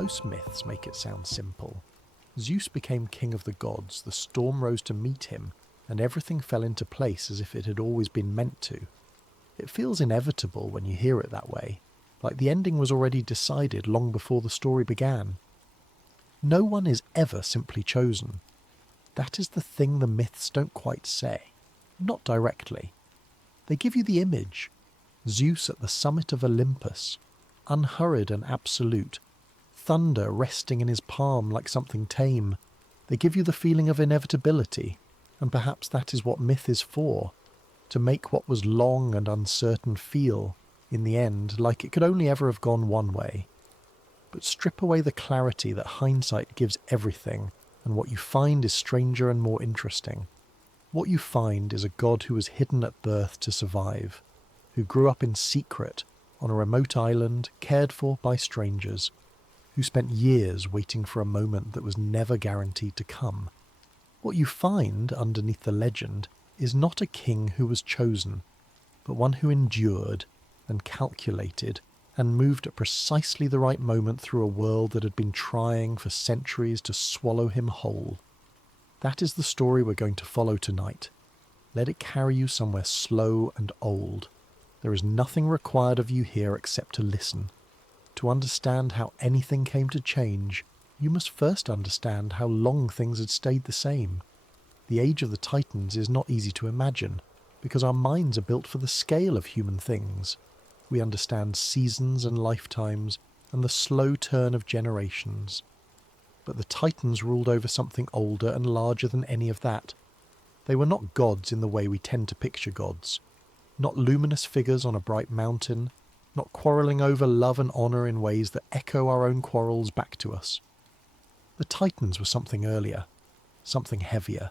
Most myths make it sound simple. Zeus became king of the gods, the storm rose to meet him, and everything fell into place as if it had always been meant to. It feels inevitable when you hear it that way, like the ending was already decided long before the story began. No one is ever simply chosen. That is the thing the myths don't quite say. Not directly. They give you the image. Zeus at the summit of Olympus, unhurried and absolute, thunder resting in his palm like something tame. They give you the feeling of inevitability, and perhaps that is what myth is for, to make what was long and uncertain feel, in the end, like it could only ever have gone one way. But strip away the clarity that hindsight gives everything, and what you find is stranger and more interesting. What you find is a god who was hidden at birth to survive, who grew up in secret on a remote island cared for by strangers, who spent years waiting for a moment that was never guaranteed to come. What you find underneath the legend is not a king who was chosen, but one who endured and calculated and moved at precisely the right moment through a world that had been trying for centuries to swallow him whole. That is the story we're going to follow tonight. Let it carry you somewhere slow and old. There is nothing required of you here except to listen. To understand how anything came to change, you must first understand how long things had stayed the same. The age of the Titans is not easy to imagine, because our minds are built for the scale of human things. We understand seasons and lifetimes, and the slow turn of generations. But the Titans ruled over something older and larger than any of that. They were not gods in the way we tend to picture gods. Not luminous figures on a bright mountain, not quarrelling over love and honour in ways that echo our own quarrels back to us. The Titans were something earlier, something heavier.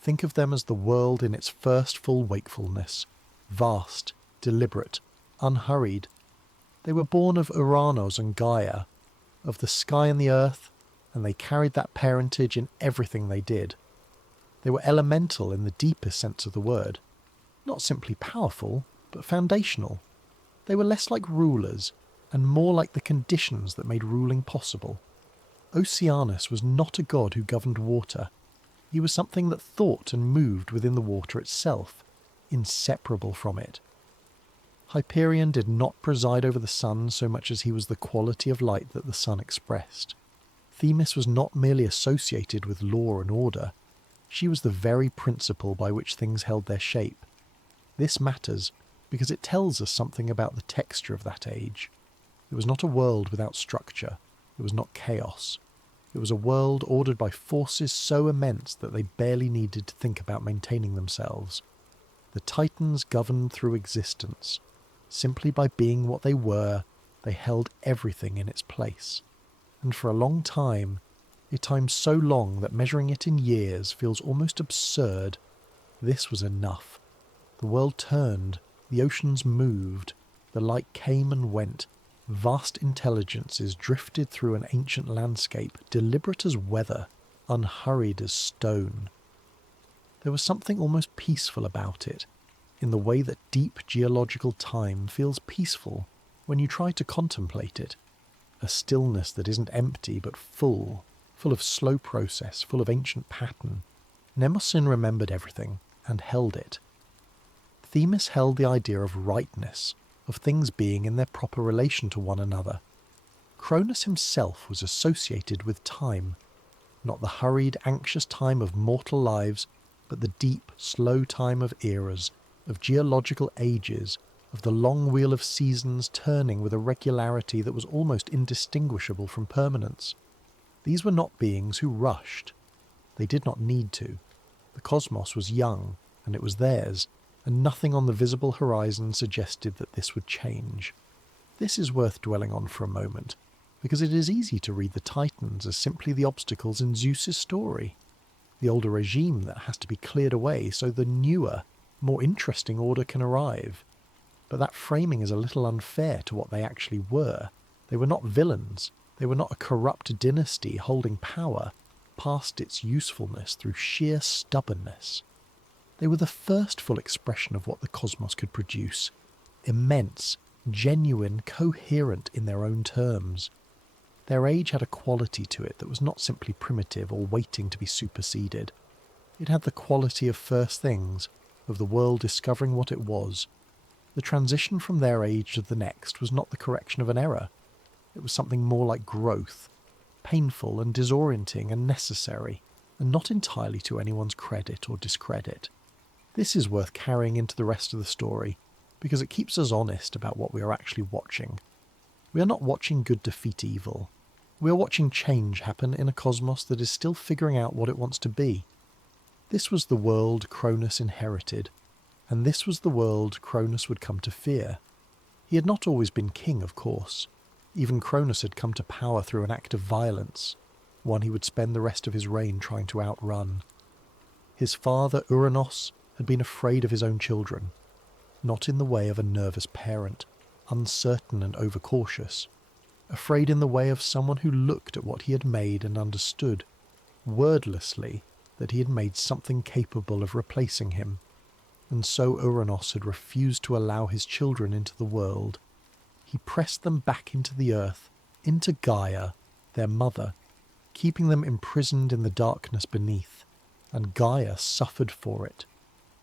Think of them as the world in its first full wakefulness, vast, deliberate, unhurried. They were born of Uranos and Gaia, of the sky and the earth, and they carried that parentage in everything they did. They were elemental in the deepest sense of the word, not simply powerful, but foundational. They were less like rulers, and more like the conditions that made ruling possible. Oceanus was not a god who governed water. He was something that thought and moved within the water itself, inseparable from it. Hyperion did not preside over the sun so much as he was the quality of light that the sun expressed. Themis was not merely associated with law and order. She was the very principle by which things held their shape. This matters because it tells us something about the texture of that age. It was not a world without structure. It was not chaos. It was a world ordered by forces so immense that they barely needed to think about maintaining themselves. The Titans governed through existence. Simply by being what they were, they held everything in its place. And for a long time, a time so long that measuring it in years feels almost absurd, this was enough. The world turned, the oceans moved, the light came and went, vast intelligences drifted through an ancient landscape, deliberate as weather, unhurried as stone. There was something almost peaceful about it, in the way that deep geological time feels peaceful when you try to contemplate it. A stillness that isn't empty but full of slow process, full of ancient pattern. Mnemosyne remembered everything and held it. Themis held the idea of rightness, of things being in their proper relation to one another. Cronus himself was associated with time, not the hurried, anxious time of mortal lives, but the deep, slow time of eras, of geological ages, of the long wheel of seasons turning with a regularity that was almost indistinguishable from permanence. These were not beings who rushed. They did not need to. The cosmos was young, and it was theirs, and nothing on the visible horizon suggested that this would change. This is worth dwelling on for a moment, because it is easy to read the Titans as simply the obstacles in Zeus's story, the older regime that has to be cleared away so the newer, more interesting order can arrive. But that framing is a little unfair to what they actually were. They were not villains. They were not a corrupt dynasty holding power past its usefulness through sheer stubbornness. They were the first full expression of what the cosmos could produce, immense, genuine, coherent in their own terms. Their age had a quality to it that was not simply primitive or waiting to be superseded. It had the quality of first things, of the world discovering what it was. The transition from their age to the next was not the correction of an error. It was something more like growth, painful and disorienting and necessary, and not entirely to anyone's credit or discredit. This is worth carrying into the rest of the story, because it keeps us honest about what we are actually watching. We are not watching good defeat evil. We are watching change happen in a cosmos that is still figuring out what it wants to be. This was the world Cronus inherited, and this was the world Cronus would come to fear. He had not always been king, of course. Even Cronus had come to power through an act of violence, one he would spend the rest of his reign trying to outrun. His father, Uranos, had been afraid of his own children, not in the way of a nervous parent, uncertain and overcautious, afraid in the way of someone who looked at what he had made and understood, wordlessly, that he had made something capable of replacing him. And so Uranos had refused to allow his children into the world. He pressed them back into the earth, into Gaia, their mother, keeping them imprisoned in the darkness beneath, and Gaia suffered for it.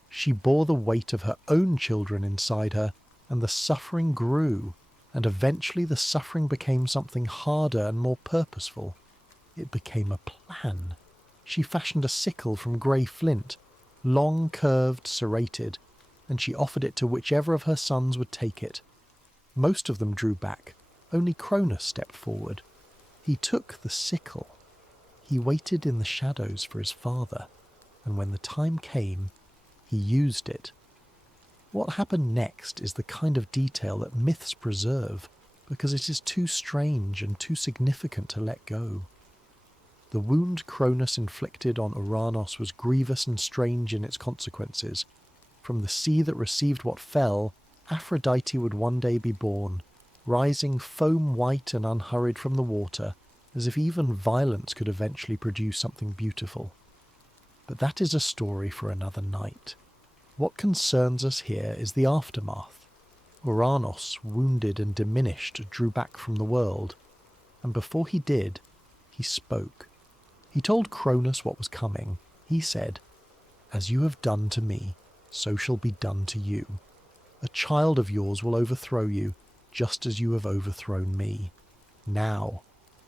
She bore the weight of her own children inside her, and the suffering grew, and eventually the suffering became something harder and more purposeful. It became a plan. She fashioned a sickle from grey flint, long, curved, serrated, and she offered it to whichever of her sons would take it. Most of them drew back. Only Cronus stepped forward. He took the sickle. He waited in the shadows for his father, and when the time came, he used it. What happened next is the kind of detail that myths preserve, because it is too strange and too significant to let go. The wound Cronus inflicted on Uranos was grievous and strange in its consequences. From the sea that received what fell, Aphrodite would one day be born, rising foam-white and unhurried from the water, as if even violence could eventually produce something beautiful. But that is a story for another night. What concerns us here is the aftermath. Uranos, wounded and diminished, drew back from the world, and before he did, he spoke. He told Cronus what was coming. He said, "As you have done to me, so shall be done to you. A child of yours will overthrow you, just as you have overthrown me. Now,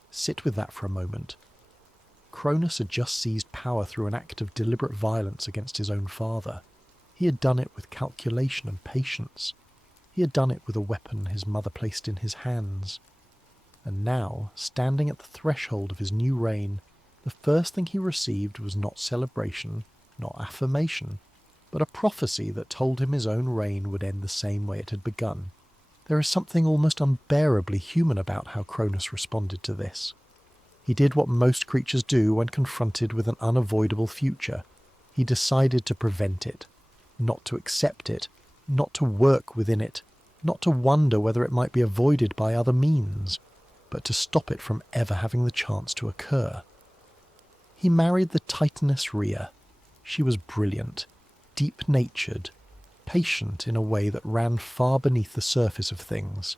sit with that for a moment." Cronus had just seized power through an act of deliberate violence against his own father. He had done it with calculation and patience. He had done it with a weapon his mother placed in his hands. And now, standing at the threshold of his new reign, the first thing he received was not celebration, not affirmation, but a prophecy that told him his own reign would end the same way it had begun. There is something almost unbearably human about how Cronus responded to this. He did what most creatures do when confronted with an unavoidable future. He decided to prevent it, not to accept it, not to work within it, not to wonder whether it might be avoided by other means, but to stop it from ever having the chance to occur. He married the Titaness Rhea. She was brilliant, deep-natured, patient in a way that ran far beneath the surface of things.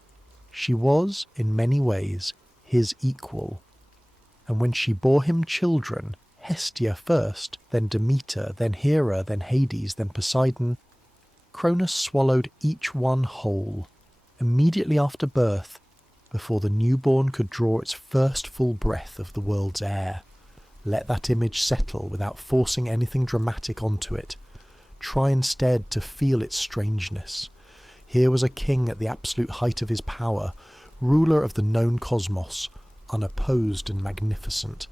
She was, in many ways, his equal. And when she bore him children, Hestia first, then Demeter, then Hera, then Hades, then Poseidon, Cronus swallowed each one whole, immediately after birth, before the newborn could draw its first full breath of the world's air. Let that image settle without forcing anything dramatic onto it. Try instead to feel its strangeness. Here was a king at the absolute height of his power, ruler of the known cosmos, unopposed and magnificent,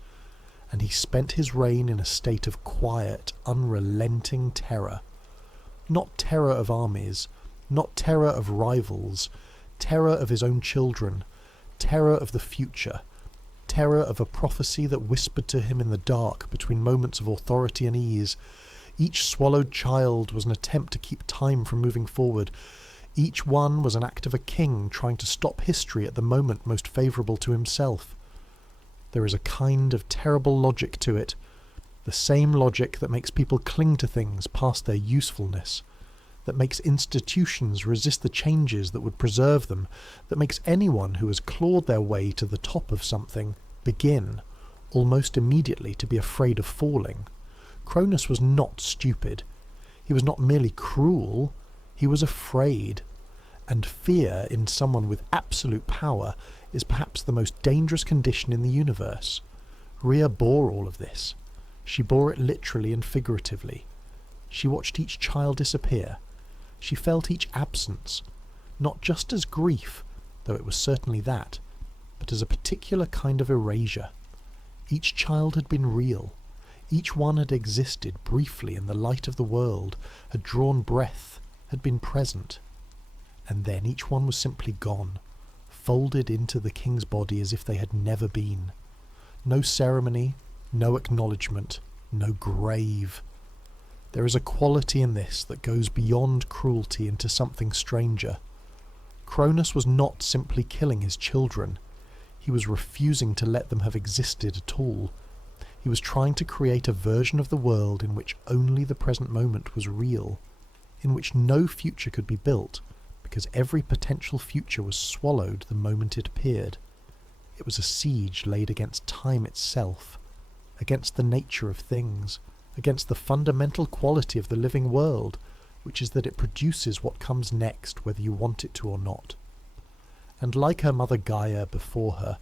and he spent his reign in a state of quiet, unrelenting terror. Not terror of armies, not terror of rivals, terror of his own children, terror of the future, terror of a prophecy that whispered to him in the dark between moments of authority and ease. Each swallowed child was an attempt to keep time from moving forward. Each one was an act of a king trying to stop history at the moment most favourable to himself. There is a kind of terrible logic to it, the same logic that makes people cling to things past their usefulness, that makes institutions resist the changes that would preserve them, that makes anyone who has clawed their way to the top of something begin, almost immediately, to be afraid of falling. Cronus was not stupid. He was not merely cruel, he was afraid. And fear in someone with absolute power is perhaps the most dangerous condition in the universe. Rhea bore all of this. She bore it literally and figuratively. She watched each child disappear. She felt each absence, not just as grief, though it was certainly that, but as a particular kind of erasure. Each child had been real. Each one had existed briefly in the light of the world, had drawn breath, had been present. And then each one was simply gone, folded into the king's body as if they had never been. No ceremony, no acknowledgement, no grave. There is a quality in this that goes beyond cruelty into something stranger. Cronus was not simply killing his children. He was refusing to let them have existed at all. He was trying to create a version of the world in which only the present moment was real, in which no future could be built, because every potential future was swallowed the moment it appeared. It was a siege laid against time itself, against the nature of things, against the fundamental quality of the living world, which is that it produces what comes next, whether you want it to or not. And like her mother Gaia before her,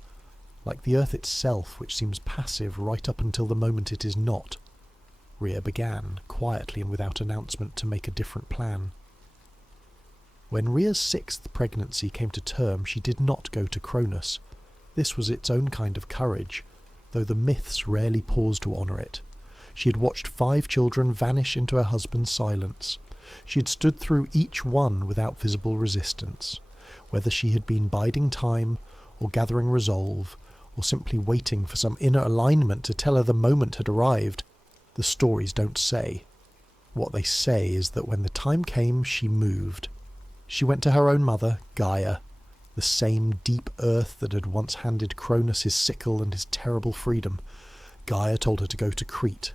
like the earth itself, which seems passive right up until the moment it is not, Rhea began, quietly and without announcement, to make a different plan. When Rhea's 6th pregnancy came to term, she did not go to Cronus. This was its own kind of courage, though the myths rarely paused to honour it. She had watched 5 children vanish into her husband's silence. She had stood through each one without visible resistance. Whether she had been biding time, or gathering resolve, or simply waiting for some inner alignment to tell her the moment had arrived, the stories don't say. What they say is that when the time came, she moved. She went to her own mother, Gaia, the same deep earth that had once handed Cronus his sickle and his terrible freedom. Gaia told her to go to Crete.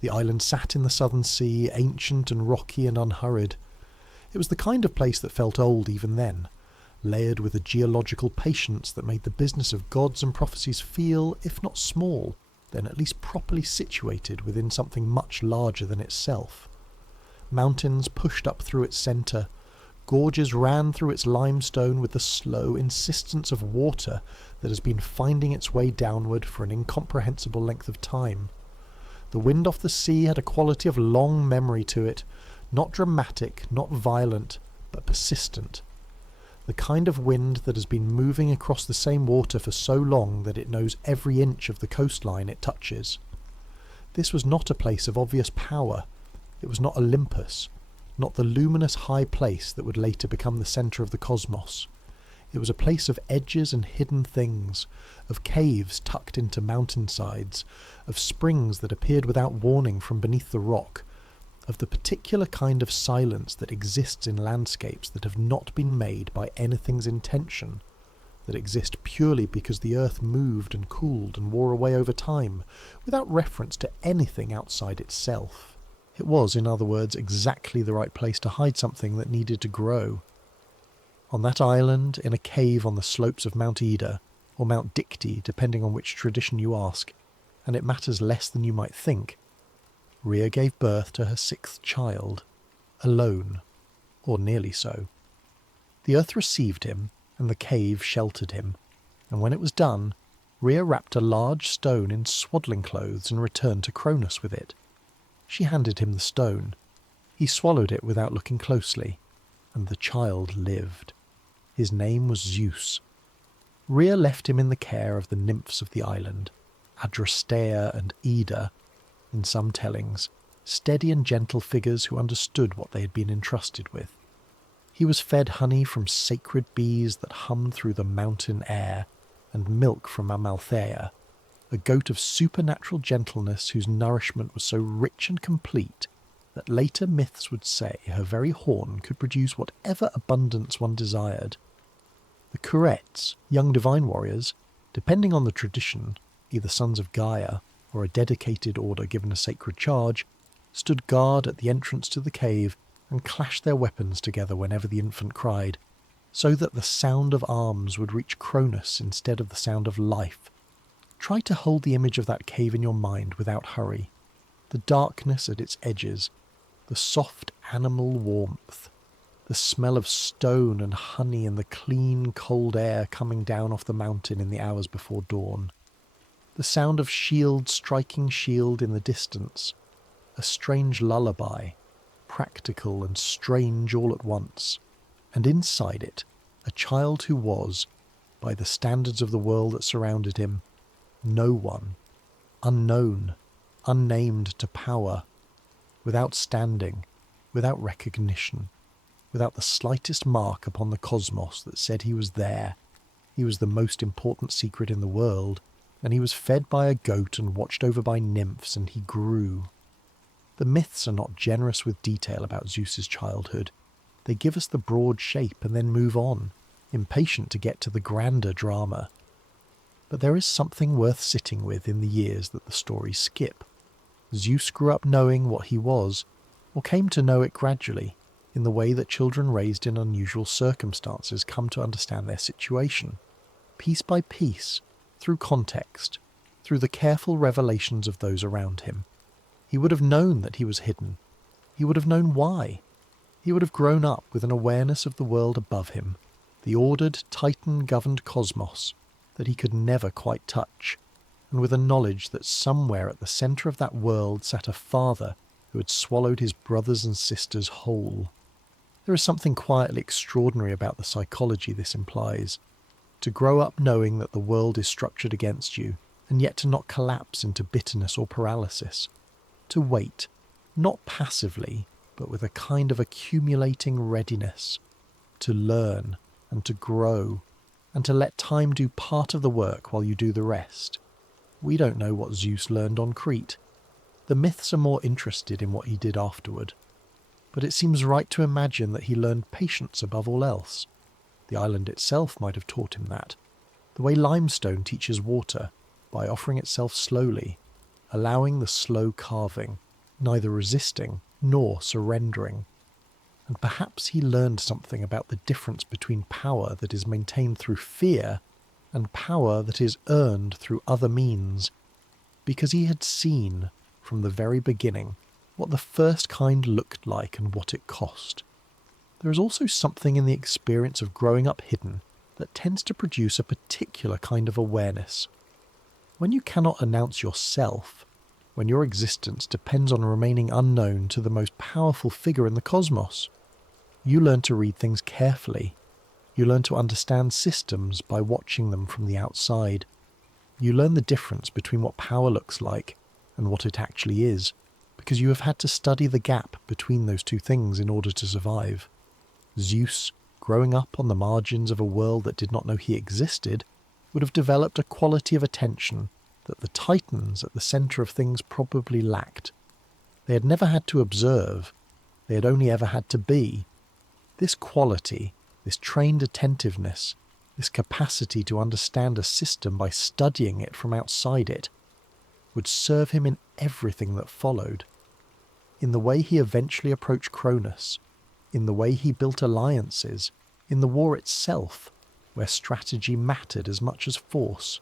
The island sat in the southern sea, ancient and rocky and unhurried. It was the kind of place that felt old even then, layered with a geological patience that made the business of gods and prophecies feel, if not small, then at least properly situated within something much larger than itself. Mountains pushed up through its centre, gorges ran through its limestone with the slow insistence of water that has been finding its way downward for an incomprehensible length of time. The wind off the sea had a quality of long memory to it, not dramatic, not violent, but persistent. The kind of wind that has been moving across the same water for so long that it knows every inch of the coastline it touches. This was not a place of obvious power. It was not Olympus, not the luminous high place that would later become the centre of the cosmos. It was a place of edges and hidden things, of caves tucked into mountainsides, of springs that appeared without warning from beneath the rock, of the particular kind of silence that exists in landscapes that have not been made by anything's intention, that exist purely because the earth moved and cooled and wore away over time, without reference to anything outside itself. It was, in other words, exactly the right place to hide something that needed to grow. On that island, in a cave on the slopes of Mount Ida, or Mount Dicte, depending on which tradition you ask, and it matters less than you might think, Rhea gave birth to her 6th child, alone, or nearly so. The earth received him, and the cave sheltered him, and when it was done, Rhea wrapped a large stone in swaddling clothes and returned to Cronus with it. She handed him the stone. He swallowed it without looking closely, and the child lived. His name was Zeus. Rhea left him in the care of the nymphs of the island, Adrastea and Ida, in some tellings, steady and gentle figures who understood what they had been entrusted with. He was fed honey from sacred bees that hummed through the mountain air, and milk from Amalthea, a goat of supernatural gentleness whose nourishment was so rich and complete that later myths would say her very horn could produce whatever abundance one desired. The Curettes, young divine warriors, depending on the tradition, either sons of Gaia or a dedicated order given a sacred charge, stood guard at the entrance to the cave and clash their weapons together whenever the infant cried, so that the sound of arms would reach Cronus instead of the sound of life. Try to hold the image of that cave in your mind without hurry. The darkness at its edges, the soft animal warmth, the smell of stone and honey and the clean, cold air coming down off the mountain in the hours before dawn. The sound of shield striking shield in the distance, a strange lullaby, practical and strange all at once, and inside it, a child who was, by the standards of the world that surrounded him, no one, unknown, unnamed to power, without standing, without recognition, without the slightest mark upon the cosmos that said he was there. He was the most important secret in the world, and he was fed by a goat and watched over by nymphs, and he grew. The myths are not generous with detail about Zeus's childhood. They give us the broad shape and then move on, impatient to get to the grander drama. But there is something worth sitting with in the years that the stories skip. Zeus grew up knowing what he was, or came to know it gradually, in the way that children raised in unusual circumstances come to understand their situation, piece by piece, through context, through the careful revelations of those around him. He would have known that he was hidden. He would have known why. He would have grown up with an awareness of the world above him, the ordered, Titan-governed cosmos that he could never quite touch, and with a knowledge that somewhere at the centre of that world sat a father who had swallowed his brothers and sisters whole. There is something quietly extraordinary about the psychology this implies. To grow up knowing that the world is structured against you, and yet to not collapse into bitterness or paralysis. To wait, not passively, but with a kind of accumulating readiness. To learn, and to grow, and to let time do part of the work while you do the rest. We don't know what Zeus learned on Crete. The myths are more interested in what he did afterward. But it seems right to imagine that he learned patience above all else. The island itself might have taught him that, the way limestone teaches water, by offering itself slowly, allowing the slow carving, neither resisting nor surrendering. And perhaps he learned something about the difference between power that is maintained through fear and power that is earned through other means, because he had seen, from the very beginning, what the first kind looked like and what it cost. There is also something in the experience of growing up hidden that tends to produce a particular kind of awareness. When you cannot announce yourself, when your existence depends on remaining unknown to the most powerful figure in the cosmos, you learn to read things carefully. You learn to understand systems by watching them from the outside. You learn the difference between what power looks like and what it actually is, because you have had to study the gap between those two things in order to survive. Zeus, growing up on the margins of a world that did not know he existed, would have developed a quality of attention that the Titans at the centre of things probably lacked. They had never had to observe, they had only ever had to be. This quality, this trained attentiveness, this capacity to understand a system by studying it from outside it, would serve him in everything that followed. In the way he eventually approached Cronus, in the way he built alliances, in the war itself, where strategy mattered as much as force,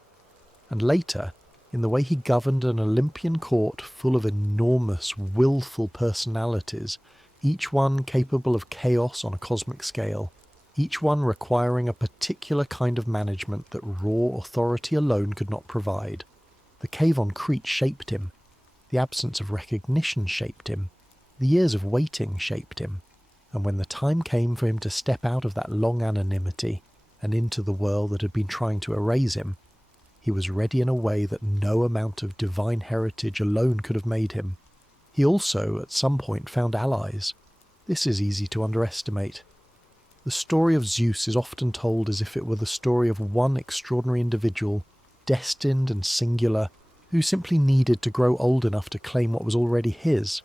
and later, in the way he governed an Olympian court full of enormous, willful personalities, each one capable of chaos on a cosmic scale, each one requiring a particular kind of management that raw authority alone could not provide. The cave on Crete shaped him. The absence of recognition shaped him. The years of waiting shaped him. And when the time came for him to step out of that long anonymity and into the world that had been trying to erase him, he was ready in a way that no amount of divine heritage alone could have made him. He also, at some point, found allies. This is easy to underestimate. The story of Zeus is often told as if it were the story of one extraordinary individual, destined and singular, who simply needed to grow old enough to claim what was already his.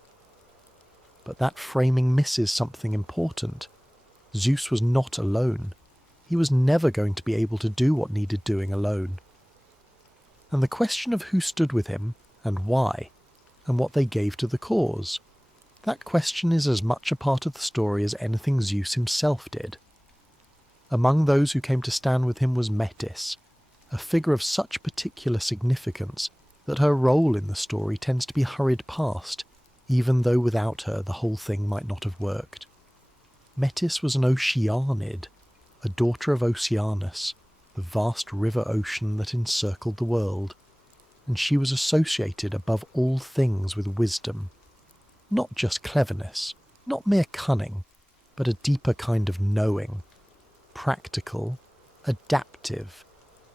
But that framing misses something important. Zeus was not alone. He was never going to be able to do what needed doing alone. And the question of who stood with him, and why, and what they gave to the cause, That question is as much a part of the story as anything Zeus himself did. Among those who came to stand with him was Metis, a figure of such particular significance that her role in the story tends to be hurried past, even though without her the whole thing might not have worked. Metis was an Oceanid, a daughter of Oceanus, the vast river ocean that encircled the world, and she was associated above all things with wisdom. Not just cleverness, not mere cunning, but a deeper kind of knowing. Practical, adaptive,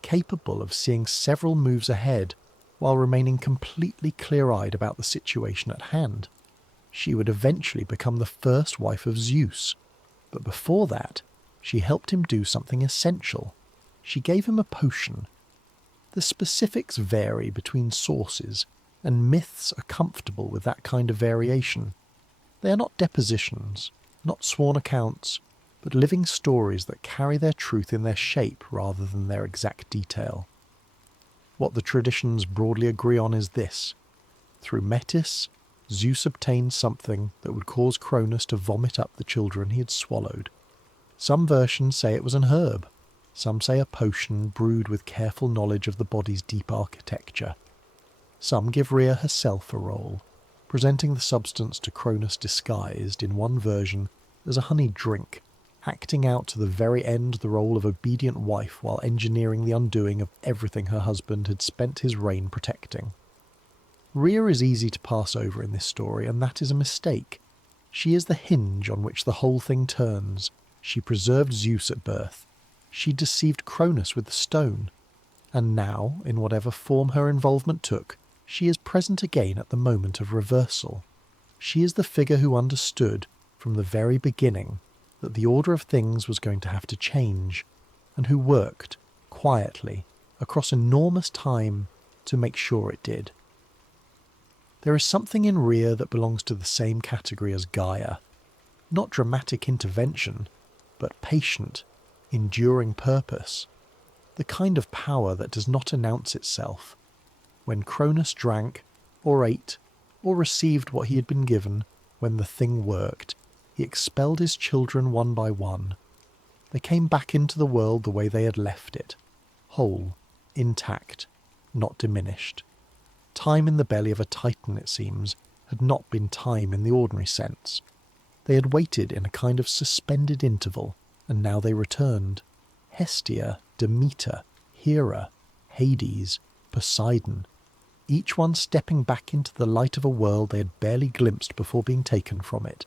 capable of seeing several moves ahead while remaining completely clear-eyed about the situation at hand. She would eventually become the first wife of Zeus, but before that, she helped him do something essential. She gave him a potion. The specifics vary between sources, and myths are comfortable with that kind of variation. They are not depositions, not sworn accounts, but living stories that carry their truth in their shape rather than their exact detail. What the traditions broadly agree on is this. Through Metis, Zeus obtained something that would cause Cronus to vomit up the children he had swallowed. Some versions say it was an herb. Some say a potion brewed with careful knowledge of the body's deep architecture. Some give Rhea herself a role, presenting the substance to Cronus disguised, in one version, as a honeyed drink, acting out to the very end the role of obedient wife while engineering the undoing of everything her husband had spent his reign protecting. Rhea is easy to pass over in this story, and that is a mistake. She is the hinge on which the whole thing turns. She preserved Zeus at birth. She deceived Cronus with the stone. And now, in whatever form her involvement took, she is present again at the moment of reversal. She is the figure who understood, from the very beginning, that the order of things was going to have to change, and who worked, quietly, across enormous time to make sure it did. There is something in Rhea that belongs to the same category as Gaia. Not dramatic intervention, but patient, enduring purpose. The kind of power that does not announce itself. When Cronus drank, or ate, or received what he had been given, when the thing worked, he expelled his children one by one. They came back into the world the way they had left it, whole, intact, not diminished. Time in the belly of a Titan, it seems, had not been time in the ordinary sense. They had waited in a kind of suspended interval, and now they returned. Hestia, Demeter, Hera, Hades, Poseidon, each one stepping back into the light of a world they had barely glimpsed before being taken from it.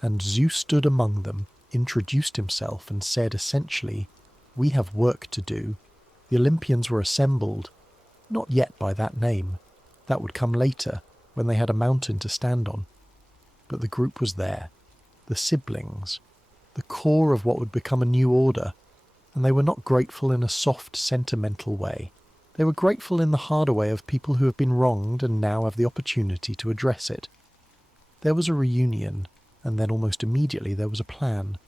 And Zeus stood among them, introduced himself, and said essentially, "We have work to do." The Olympians were assembled, not yet by that name. That would come later, when they had a mountain to stand on. But the group was there, the siblings, the core of what would become a new order, and they were not grateful in a soft, sentimental way. They were grateful in the harder way of people who have been wronged and now have the opportunity to address it. There was a reunion, and then almost immediately there was a plan.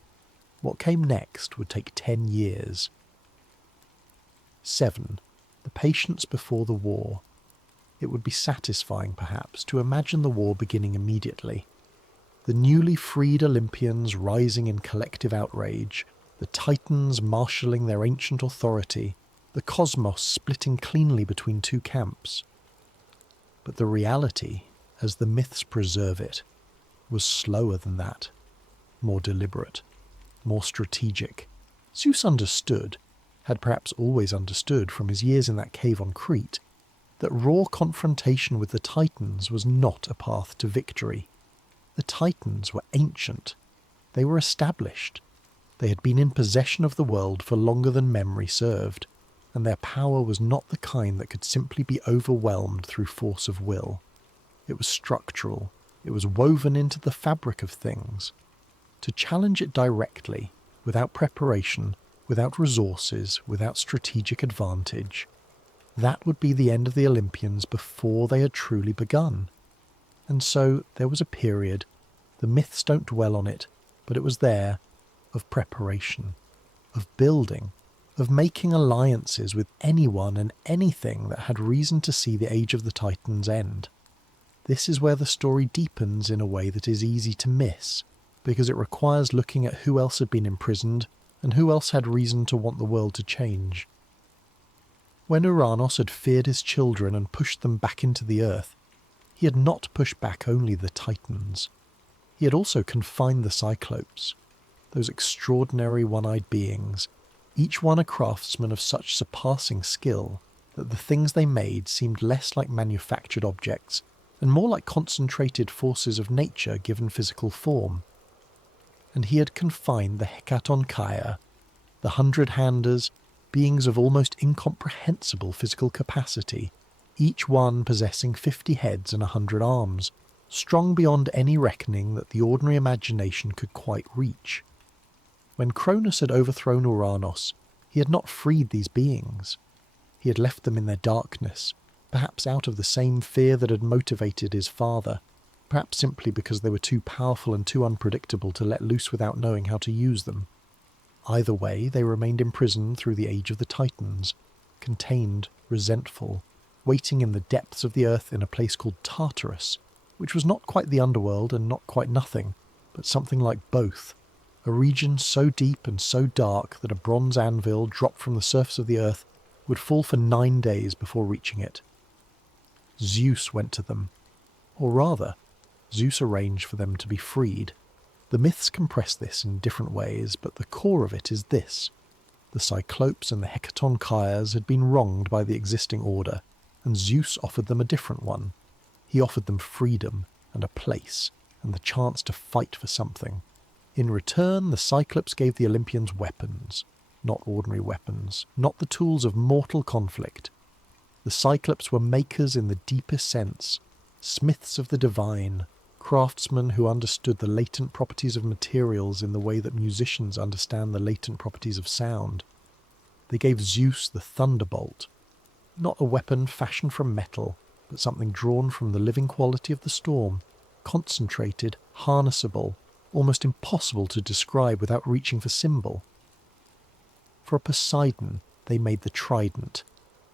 What came next would take 10 years. 7. The patience before the war. It would be satisfying, perhaps, to imagine the war beginning immediately. The newly freed Olympians rising in collective outrage, the Titans marshalling their ancient authority, the cosmos splitting cleanly between two camps. But the reality, as the myths preserve it, was slower than that, more deliberate, more strategic. Zeus understood, had perhaps always understood from his years in that cave on Crete, that raw confrontation with the Titans was not a path to victory. The Titans were ancient. They were established. They had been in possession of the world for longer than memory served, and their power was not the kind that could simply be overwhelmed through force of will. It was structural. It was woven into the fabric of things. To challenge it directly, without preparation, without resources, without strategic advantage, that would be the end of the Olympians before they had truly begun. And so there was a period, the myths don't dwell on it, but it was there, of preparation, of building, of making alliances with anyone and anything that had reason to see the age of the Titans end. This is where the story deepens in a way that is easy to miss, because it requires looking at who else had been imprisoned and who else had reason to want the world to change. When Uranos had feared his children and pushed them back into the earth, he had not pushed back only the Titans. He had also confined the Cyclopes, those extraordinary one-eyed beings, each one a craftsman of such surpassing skill that the things they made seemed less like manufactured objects and more like concentrated forces of nature given physical form. And he had confined the Hekatonchires, the 100-handers, beings of almost incomprehensible physical capacity, each one possessing 50 heads and 100 arms, strong beyond any reckoning that the ordinary imagination could quite reach. When Cronus had overthrown Uranos, he had not freed these beings. He had left them in their darkness, perhaps out of the same fear that had motivated his father, perhaps simply because they were too powerful and too unpredictable to let loose without knowing how to use them. Either way, they remained imprisoned through the age of the Titans, contained, resentful, waiting in the depths of the earth in a place called Tartarus, which was not quite the underworld and not quite nothing, but something like both, a region so deep and so dark that a bronze anvil dropped from the surface of the earth would fall for 9 days before reaching it. Zeus went to them, or rather, Zeus arranged for them to be freed. The myths compress this in different ways, but the core of it is this. The Cyclopes and the Hekatonchires had been wronged by the existing order, and Zeus offered them a different one. He offered them freedom and a place and the chance to fight for something. In return, the Cyclops gave the Olympians weapons, not ordinary weapons, not the tools of mortal conflict. The Cyclops were makers in the deepest sense, smiths of the divine, craftsmen who understood the latent properties of materials in the way that musicians understand the latent properties of sound. They gave Zeus the thunderbolt, not a weapon fashioned from metal, but something drawn from the living quality of the storm, concentrated, harnessable, almost impossible to describe without reaching for symbol. For Poseidon, they made the trident,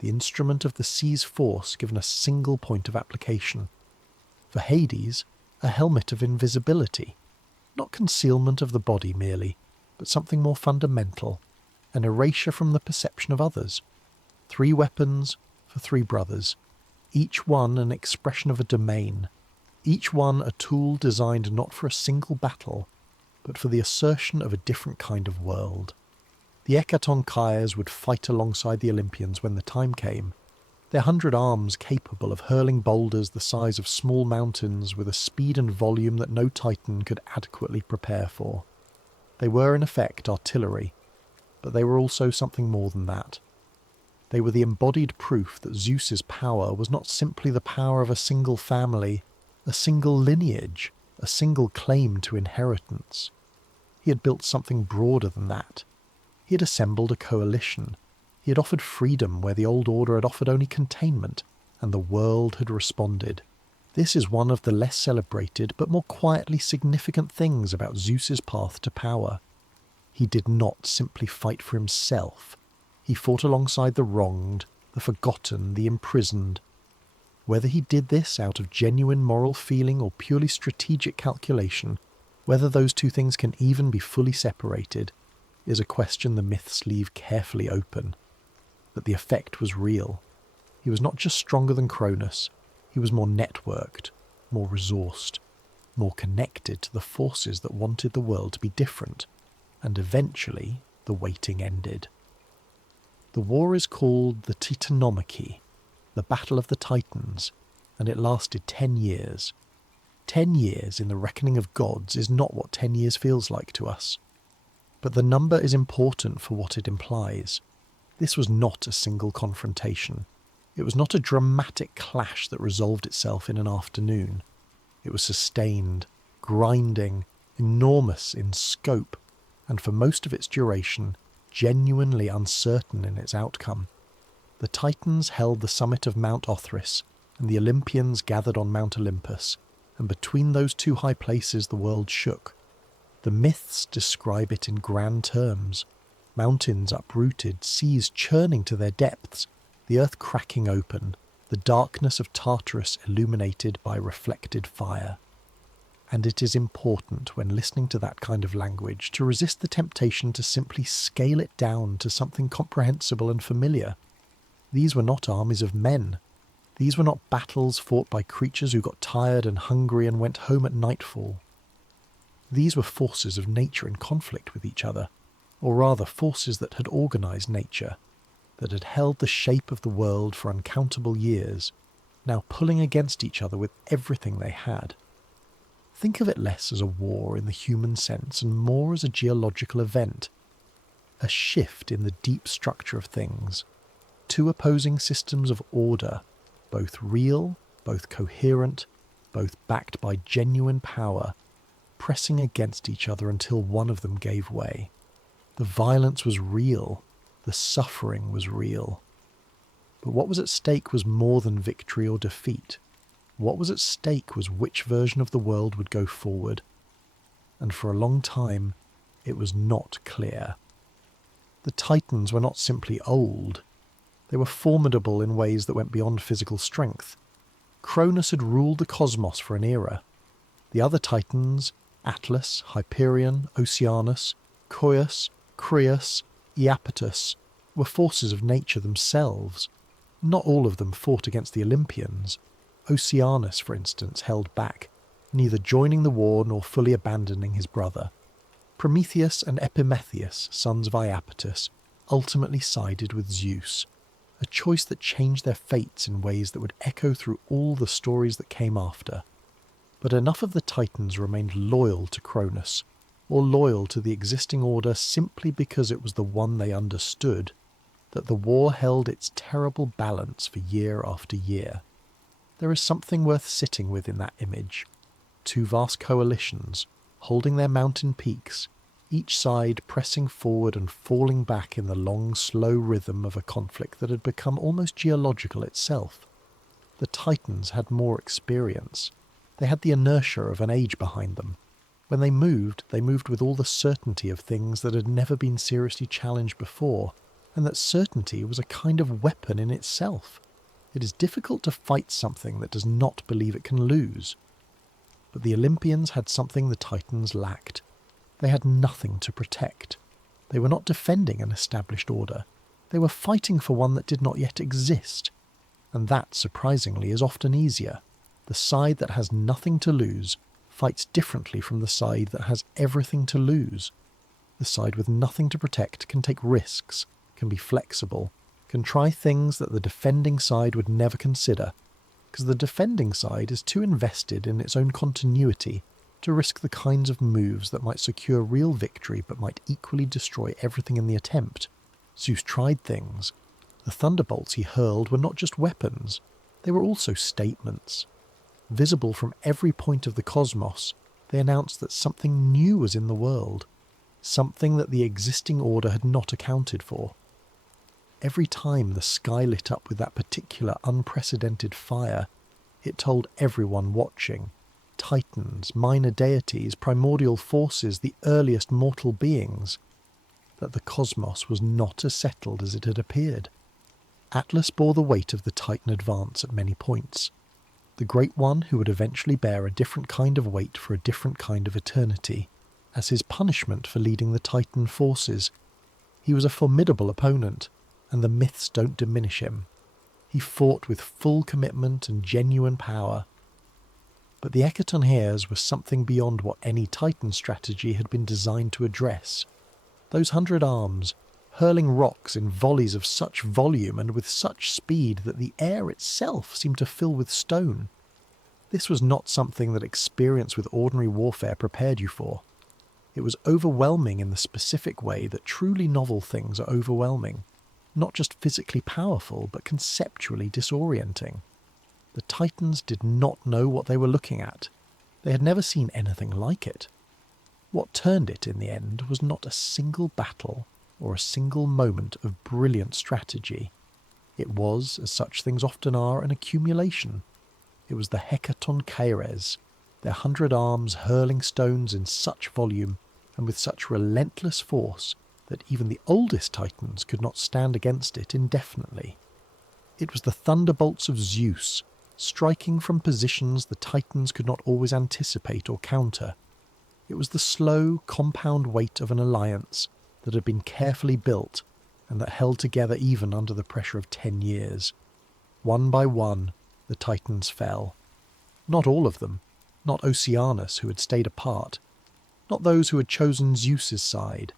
the instrument of the sea's force given a single point of application. For Hades, a helmet of invisibility, not concealment of the body merely, but something more fundamental, an erasure from the perception of others. 3 weapons for 3 brothers, each one an expression of a domain, each one a tool designed not for a single battle, but for the assertion of a different kind of world. The Hekatonchires would fight alongside the Olympians when the time came, their 100 arms capable of hurling boulders the size of small mountains with a speed and volume that no Titan could adequately prepare for. They were in effect artillery, but they were also something more than that. They were the embodied proof that Zeus's power was not simply the power of a single family, a single lineage, a single claim to inheritance. He had built something broader than that. He had assembled a coalition. He had offered freedom where the old order had offered only containment, and the world had responded. This is one of the less celebrated but more quietly significant things about Zeus's path to power. He did not simply fight for himself. He fought alongside the wronged, the forgotten, the imprisoned. Whether he did this out of genuine moral feeling or purely strategic calculation, whether those two things can even be fully separated, is a question the myths leave carefully open. But the effect was real. He was not just stronger than Cronus, he was more networked, more resourced, more connected to the forces that wanted the world to be different, and eventually the waiting ended. The war is called the Titanomachy, the Battle of the Titans, and it lasted 10 years. 10 years in the reckoning of gods is not what 10 years feels like to us. But the number is important for what it implies. This was not a single confrontation. It was not a dramatic clash that resolved itself in an afternoon. It was sustained, grinding, enormous in scope, and for most of its duration, genuinely uncertain in its outcome. The Titans held the summit of Mount Othrys, and the Olympians gathered on Mount Olympus, and between those 2 high places the world shook. The myths describe it in grand terms. Mountains uprooted, seas churning to their depths, the earth cracking open, the darkness of Tartarus illuminated by reflected fire. And it is important when listening to that kind of language to resist the temptation to simply scale it down to something comprehensible and familiar. These were not armies of men. These were not battles fought by creatures who got tired and hungry and went home at nightfall. These were forces of nature in conflict with each other, or rather forces that had organised nature, that had held the shape of the world for uncountable years, now pulling against each other with everything they had. Think of it less as a war in the human sense and more as a geological event, a shift in the deep structure of things, two opposing systems of order, both real, both coherent, both backed by genuine power, pressing against each other until one of them gave way. The violence was real, the suffering was real. But what was at stake was more than victory or defeat. What was at stake was which version of the world would go forward. And for a long time, it was not clear. The Titans were not simply old. They were formidable in ways that went beyond physical strength. Cronus had ruled the cosmos for an era. The other Titans, Atlas, Hyperion, Oceanus, Coeus, Creus, Iapetus, were forces of nature themselves. Not all of them fought against the Olympians. Oceanus, for instance, held back, neither joining the war nor fully abandoning his brother. Prometheus and Epimetheus, sons of Iapetus, ultimately sided with Zeus, a choice that changed their fates in ways that would echo through all the stories that came after. But enough of the Titans remained loyal to Cronus, or loyal to the existing order simply because it was the one they understood, that the war held its terrible balance for year after year. There is something worth sitting with in that image. Two vast coalitions, holding their mountain peaks, each side pressing forward and falling back in the long, slow rhythm of a conflict that had become almost geological itself. The Titans had more experience. They had the inertia of an age behind them. When they moved with all the certainty of things that had never been seriously challenged before, and that certainty was a kind of weapon in itself. It is difficult to fight something that does not believe it can lose. But the Olympians had something the Titans lacked. They had nothing to protect. They were not defending an established order. They were fighting for one that did not yet exist. And that, surprisingly, is often easier. The side that has nothing to lose fights differently from the side that has everything to lose. The side with nothing to protect can take risks, can be flexible, can try things that the defending side would never consider, because the defending side is too invested in its own continuity to risk the kinds of moves that might secure real victory but might equally destroy everything in the attempt. Zeus tried things. The thunderbolts he hurled were not just weapons, they were also statements. Visible from every point of the cosmos, they announced that something new was in the world, something that the existing order had not accounted for. Every time the sky lit up with that particular unprecedented fire, it told everyone watching, titans, minor deities, primordial forces, the earliest mortal beings, that the cosmos was not as settled as it had appeared. Atlas bore the weight of the Titan advance at many points, the Great One who would eventually bear a different kind of weight for a different kind of eternity, as his punishment for leading the Titan forces. He was a formidable opponent, and the myths don't diminish him. He fought with full commitment and genuine power. But the Hecatoncheires was something beyond what any Titan strategy had been designed to address. Those 100 arms, hurling rocks in volleys of such volume and with such speed that the air itself seemed to fill with stone. This was not something that experience with ordinary warfare prepared you for. It was overwhelming in the specific way that truly novel things are overwhelming. Not just physically powerful, but conceptually disorienting. The Titans did not know what they were looking at. They had never seen anything like it. What turned it in the end was not a single battle or a single moment of brilliant strategy. It was, as such things often are, an accumulation. It was the Hecatoncheires, their 100 arms hurling stones in such volume and with such relentless force that even the oldest Titans could not stand against it indefinitely. It was the thunderbolts of Zeus, striking from positions the Titans could not always anticipate or counter. It was the slow, compound weight of an alliance that had been carefully built and that held together even under the pressure of 10 years. One by one, the Titans fell. Not all of them, not Oceanus, who had stayed apart, not those who had chosen Zeus's side,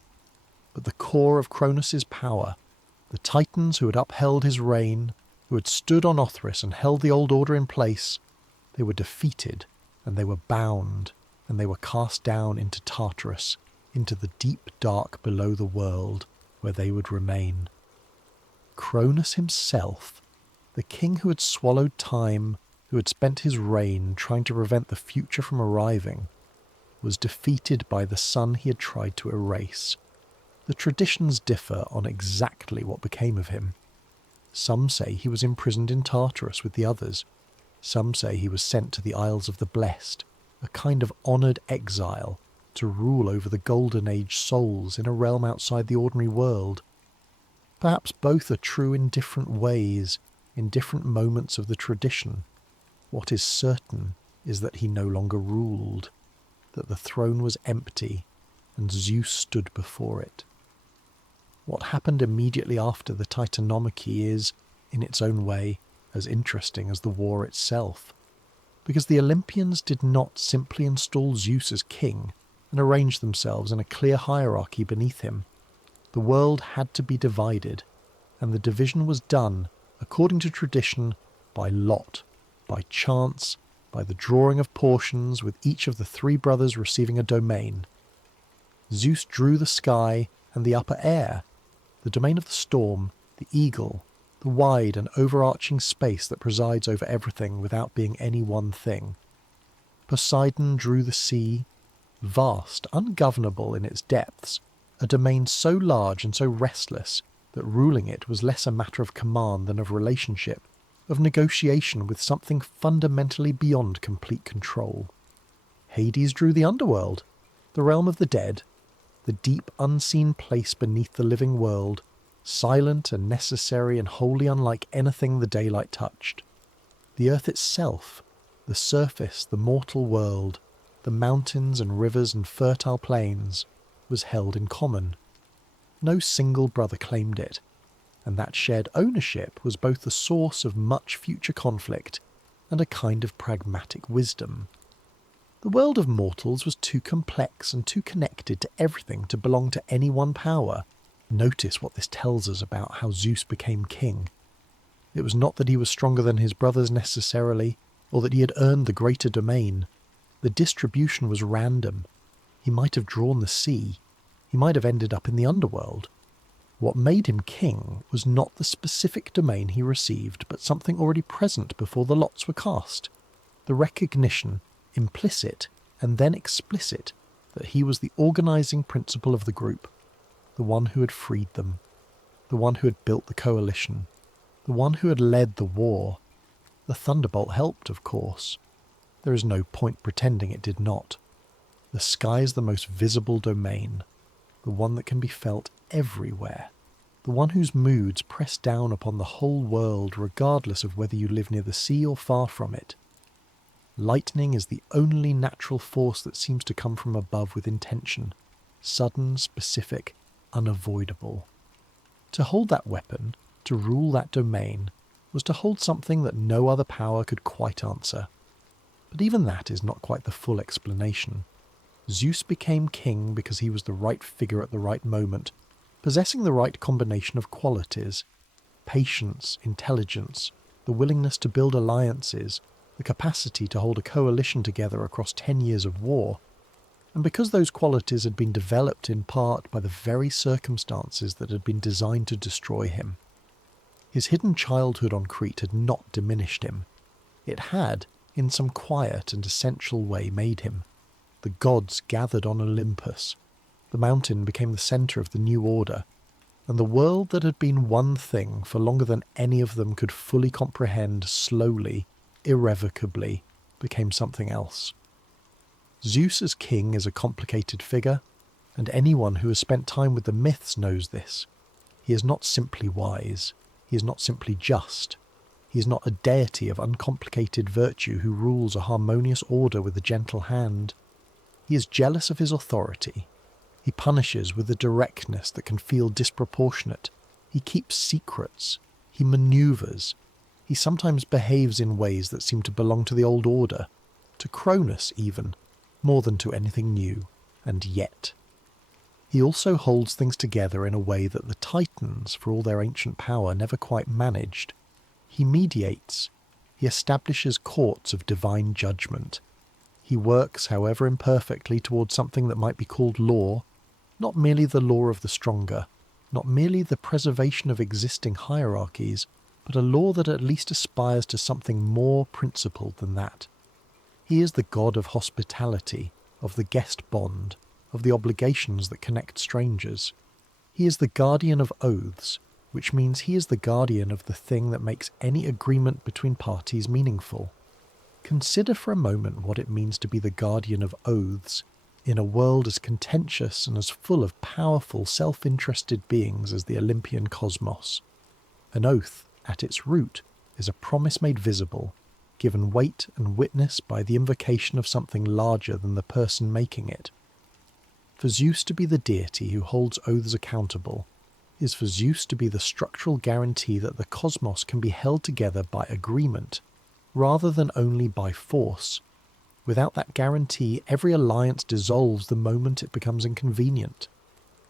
but the core of Cronus's power, the Titans who had upheld his reign, who had stood on Othrys and held the old order in place. They were defeated, and they were bound, and they were cast down into Tartarus, into the deep dark below the world, where they would remain. Cronus himself, the king who had swallowed time, who had spent his reign trying to prevent the future from arriving, was defeated by the son he had tried to erase. The traditions differ on exactly what became of him. Some say he was imprisoned in Tartarus with the others. Some say he was sent to the Isles of the Blessed, a kind of honoured exile, to rule over the Golden Age souls in a realm outside the ordinary world. Perhaps both are true in different ways, in different moments of the tradition. What is certain is that he no longer ruled, that the throne was empty, and Zeus stood before it. What happened immediately after the Titanomachy is, in its own way, as interesting as the war itself, because the Olympians did not simply install Zeus as king and arrange themselves in a clear hierarchy beneath him. The world had to be divided, and the division was done, according to tradition, by lot, by chance, by the drawing of portions, with each of the three brothers receiving a domain. Zeus drew the sky and the upper air, the domain of the storm, the eagle, the wide and overarching space that presides over everything without being any one thing. Poseidon drew the sea, vast, ungovernable in its depths, a domain so large and so restless that ruling it was less a matter of command than of relationship, of negotiation with something fundamentally beyond complete control. Hades drew the underworld, the realm of the dead, the deep unseen place beneath the living world, silent and necessary and wholly unlike anything the daylight touched. The earth itself, the surface, the mortal world, the mountains and rivers and fertile plains, was held in common. No single brother claimed it, and that shared ownership was both the source of much future conflict and a kind of pragmatic wisdom. The world of mortals was too complex and too connected to everything to belong to any one power. Notice what this tells us about how Zeus became king. It was not that he was stronger than his brothers necessarily, or that he had earned the greater domain. The distribution was random. He might have drawn the sea. He might have ended up in the underworld. What made him king was not the specific domain he received, but something already present before the lots were cast. The recognition, implicit and then explicit, that he was the organising principle of the group, the one who had freed them, the one who had built the coalition, the one who had led the war. The thunderbolt helped, of course. There is no point pretending it did not. The sky is the most visible domain, the one that can be felt everywhere, the one whose moods press down upon the whole world regardless of whether you live near the sea or far from it. Lightning is the only natural force that seems to come from above with intention, sudden, specific, unavoidable. To hold that weapon, to rule that domain, was to hold something that no other power could quite answer. But even that is not quite the full explanation. Zeus became king because he was the right figure at the right moment, possessing the right combination of qualities: patience, intelligence, the willingness to build alliances, the capacity to hold a coalition together across 10 years of war. And because those qualities had been developed in part by the very circumstances that had been designed to destroy him. His hidden childhood on Crete had not diminished him. It had, in some quiet and essential way, made him. The gods gathered on Olympus. The mountain became the centre of the new order, and the world that had been one thing for longer than any of them could fully comprehend slowly, irrevocably, became something else. Zeus as king is a complicated figure, and anyone who has spent time with the myths knows this. He is not simply wise. He is not simply just. He is not a deity of uncomplicated virtue who rules a harmonious order with a gentle hand. He is jealous of his authority. He punishes with a directness that can feel disproportionate. He keeps secrets. He manoeuvres. He sometimes behaves in ways that seem to belong to the old order, to Cronus even, more than to anything new, and yet. He also holds things together in a way that the Titans, for all their ancient power, never quite managed. He mediates. He establishes courts of divine judgment. He works, however imperfectly, towards something that might be called law, not merely the law of the stronger, not merely the preservation of existing hierarchies, but a law that at least aspires to something more principled than that. He is the god of hospitality, of the guest bond, of the obligations that connect strangers. He is the guardian of oaths, which means he is the guardian of the thing that makes any agreement between parties meaningful. Consider for a moment what it means to be the guardian of oaths in a world as contentious and as full of powerful, self-interested beings as the Olympian cosmos. An oath, at its root, is a promise made visible, given weight and witness by the invocation of something larger than the person making it. For Zeus to be the deity who holds oaths accountable is for Zeus to be the structural guarantee that the cosmos can be held together by agreement, rather than only by force. Without that guarantee, every alliance dissolves the moment it becomes inconvenient.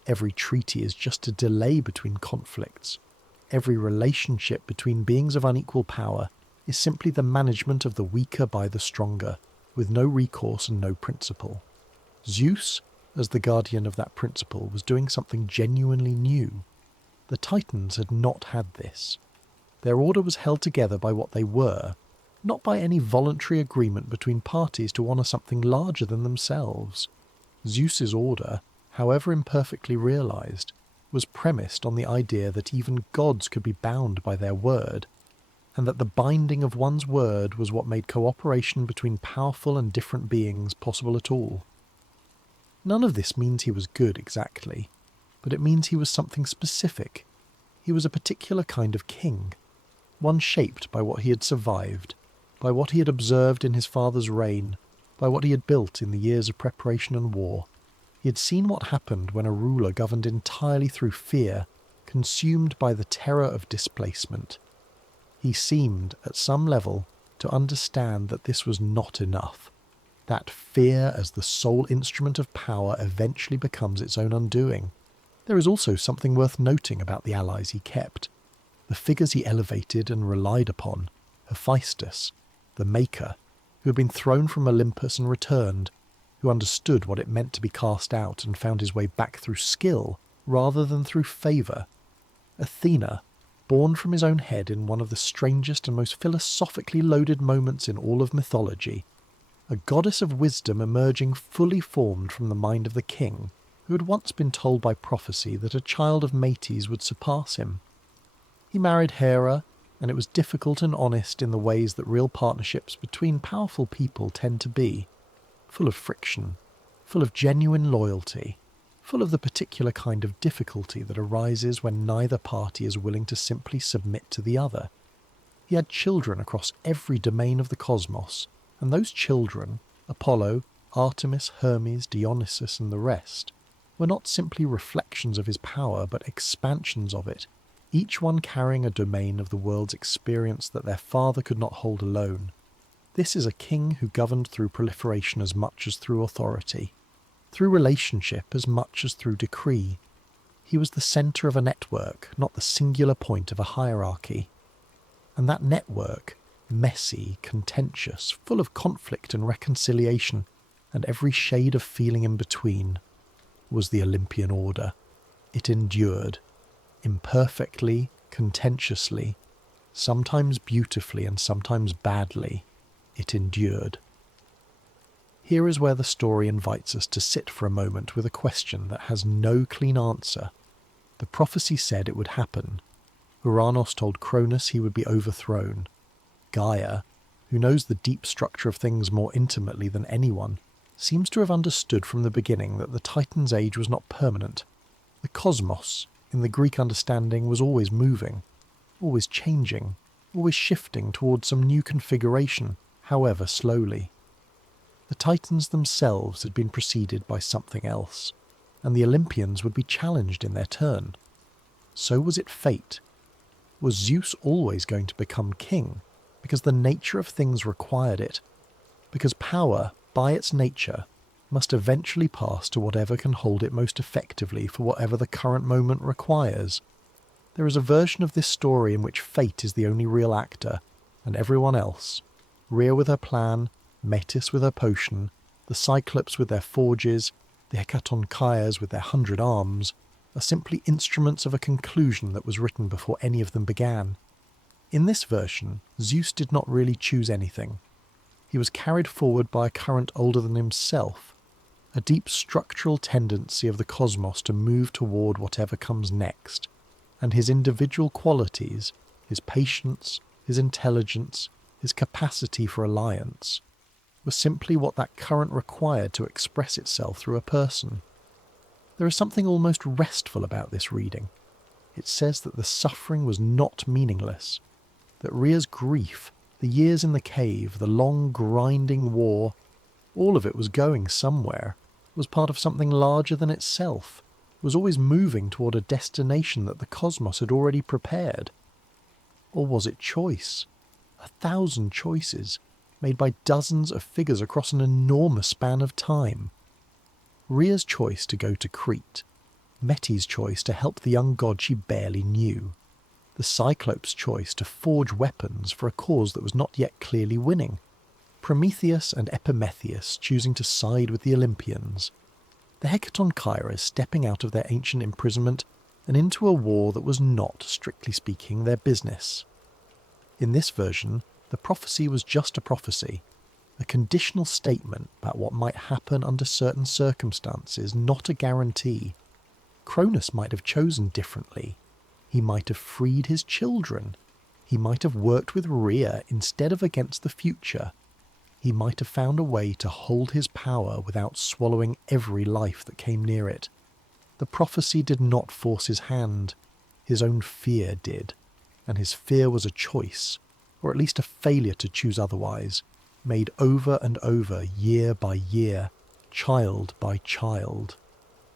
Every treaty is just a delay between conflicts. Every relationship between beings of unequal power is simply the management of the weaker by the stronger, with no recourse and no principle. Zeus, as the guardian of that principle, was doing something genuinely new. The Titans had not had this. Their order was held together by what they were, not by any voluntary agreement between parties to honour something larger than themselves. Zeus's order, however imperfectly realised, was premised on the idea that even gods could be bound by their word, and that the binding of one's word was what made cooperation between powerful and different beings possible at all. None of this means he was good exactly, but it means he was something specific. He was a particular kind of king, one shaped by what he had survived, by what he had observed in his father's reign, by what he had built in the years of preparation and war. He had seen what happened when a ruler governed entirely through fear, consumed by the terror of displacement. He seemed, at some level, to understand that this was not enough, that fear as the sole instrument of power eventually becomes its own undoing. There is also something worth noting about the allies he kept. The figures he elevated and relied upon, Hephaestus, the Maker, who had been thrown from Olympus and returned, who understood what it meant to be cast out and found his way back through skill rather than through favour. Athena, born from his own head in one of the strangest and most philosophically loaded moments in all of mythology, a goddess of wisdom emerging fully formed from the mind of the king, who had once been told by prophecy that a child of Metis would surpass him. He married Hera, and it was difficult and honest in the ways that real partnerships between powerful people tend to be, full of friction, full of genuine loyalty, full of the particular kind of difficulty that arises when neither party is willing to simply submit to the other. He had children across every domain of the cosmos, and those children, Apollo, Artemis, Hermes, Dionysus, and the rest, were not simply reflections of his power but expansions of it, each one carrying a domain of the world's experience that their father could not hold alone. This is a king who governed through proliferation as much as through authority, through relationship as much as through decree. He was the centre of a network, not the singular point of a hierarchy. And that network, messy, contentious, full of conflict and reconciliation, and every shade of feeling in between, was the Olympian order. It endured, imperfectly, contentiously, sometimes beautifully and sometimes badly. It endured. Here is where the story invites us to sit for a moment with a question that has no clean answer. The prophecy said it would happen. Uranos told Cronus he would be overthrown. Gaia, who knows the deep structure of things more intimately than anyone, seems to have understood from the beginning that the Titan's age was not permanent. The cosmos, in the Greek understanding, was always moving, always changing, always shifting towards some new configuration, however slowly. The Titans themselves had been preceded by something else, and the Olympians would be challenged in their turn. So was it fate? Was Zeus always going to become king, because the nature of things required it? Because power, by its nature, must eventually pass to whatever can hold it most effectively for whatever the current moment requires? There is a version of this story in which fate is the only real actor, and everyone else, Rhea with her plan, Metis with her potion, the Cyclops with their forges, the Hekatonchires with their 100 arms, are simply instruments of a conclusion that was written before any of them began. In this version, Zeus did not really choose anything. He was carried forward by a current older than himself, a deep structural tendency of the cosmos to move toward whatever comes next, and his individual qualities, his patience, his intelligence, his capacity for alliance, was simply what that current required to express itself through a person. There is something almost restful about this reading. It says that the suffering was not meaningless, that Rhea's grief, the years in the cave, the long grinding war, all of it was going somewhere, was part of something larger than itself, was always moving toward a destination that the cosmos had already prepared. Or was it choice? 1,000 choices, made by dozens of figures across an enormous span of time. Rhea's choice to go to Crete, Metis' choice to help the young god she barely knew, the Cyclops' choice to forge weapons for a cause that was not yet clearly winning, Prometheus and Epimetheus choosing to side with the Olympians, the Hekatonchires stepping out of their ancient imprisonment and into a war that was not, strictly speaking, their business. In this version, the prophecy was just a prophecy, a conditional statement about what might happen under certain circumstances, not a guarantee. Cronus might have chosen differently. He might have freed his children. He might have worked with Rhea instead of against the future. He might have found a way to hold his power without swallowing every life that came near it. The prophecy did not force his hand. His own fear did, and his fear was a choice, or at least a failure to choose otherwise, made over and over, year by year, child by child.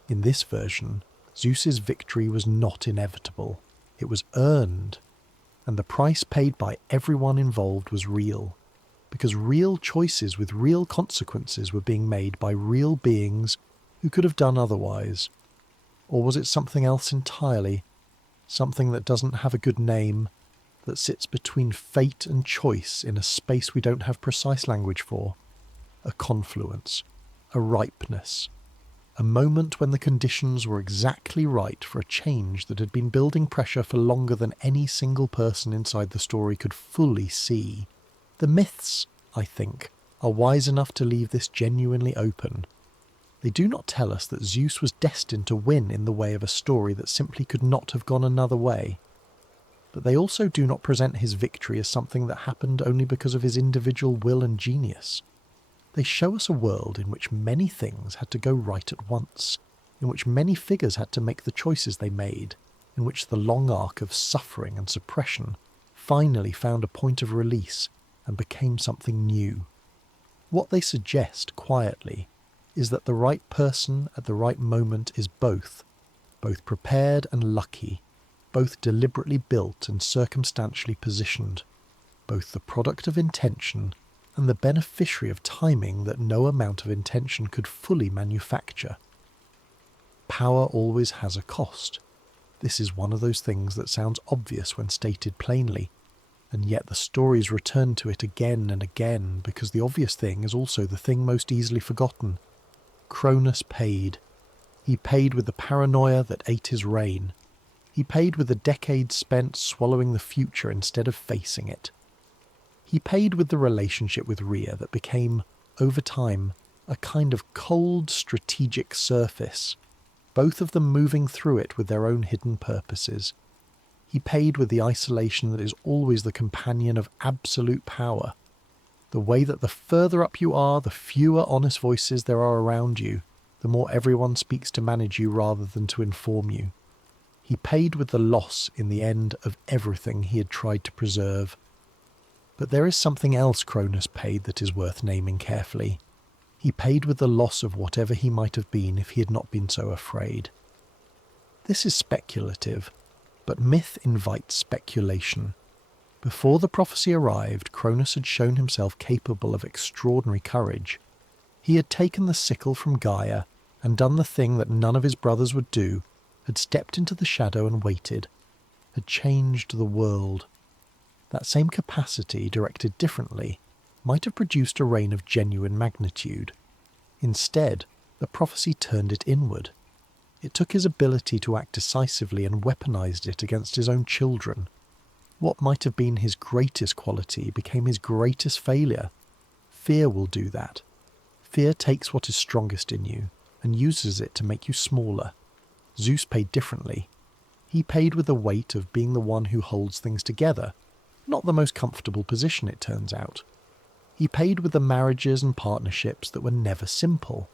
In this version, Zeus's victory was not inevitable. It was earned, and the price paid by everyone involved was real, because real choices with real consequences were being made by real beings who could have done otherwise. Or was it something else entirely, something that doesn't have a good name, that sits between fate and choice in a space we don't have precise language for? A confluence, a ripeness, a moment when the conditions were exactly right for a change that had been building pressure for longer than any single person inside the story could fully see. The myths, I think, are wise enough to leave this genuinely open. They do not tell us that Zeus was destined to win in the way of a story that simply could not have gone another way. But they also do not present his victory as something that happened only because of his individual will and genius. They show us a world in which many things had to go right at once, in which many figures had to make the choices they made, in which the long arc of suffering and suppression finally found a point of release and became something new. What they suggest, quietly, is that the right person at the right moment is both prepared and lucky, both deliberately built and circumstantially positioned, both the product of intention and the beneficiary of timing that no amount of intention could fully manufacture. Power always has a cost. This is one of those things that sounds obvious when stated plainly, and yet the stories return to it again and again because the obvious thing is also the thing most easily forgotten. Cronus paid. He paid with the paranoia that ate his reign. He paid with the decades spent swallowing the future instead of facing it. He paid with the relationship with Rhea that became, over time, a kind of cold strategic surface, both of them moving through it with their own hidden purposes. He paid with the isolation that is always the companion of absolute power, the way that the further up you are, the fewer honest voices there are around you, the more everyone speaks to manage you rather than to inform you. He paid with the loss, in the end, of everything he had tried to preserve, But there is something else Cronus paid that is worth naming carefully. He paid with the loss of whatever he might have been if he had not been so afraid. This is speculative, but myth invites speculation. Before the prophecy arrived, Cronus had shown himself capable of extraordinary courage. He had taken the sickle from Gaia and done the thing that none of his brothers would do, had stepped into the shadow and waited, had changed the world. That same capacity, directed differently, might have produced a reign of genuine magnitude. Instead, the prophecy turned it inward. It took his ability to act decisively and weaponized it against his own children. What might have been his greatest quality became his greatest failure. Fear will do that. Fear takes what is strongest in you and uses it to make you smaller. Zeus paid differently. He paid with the weight of being the one who holds things together. Not the most comfortable position, it turns out. He paid with the marriages and partnerships that were never simple.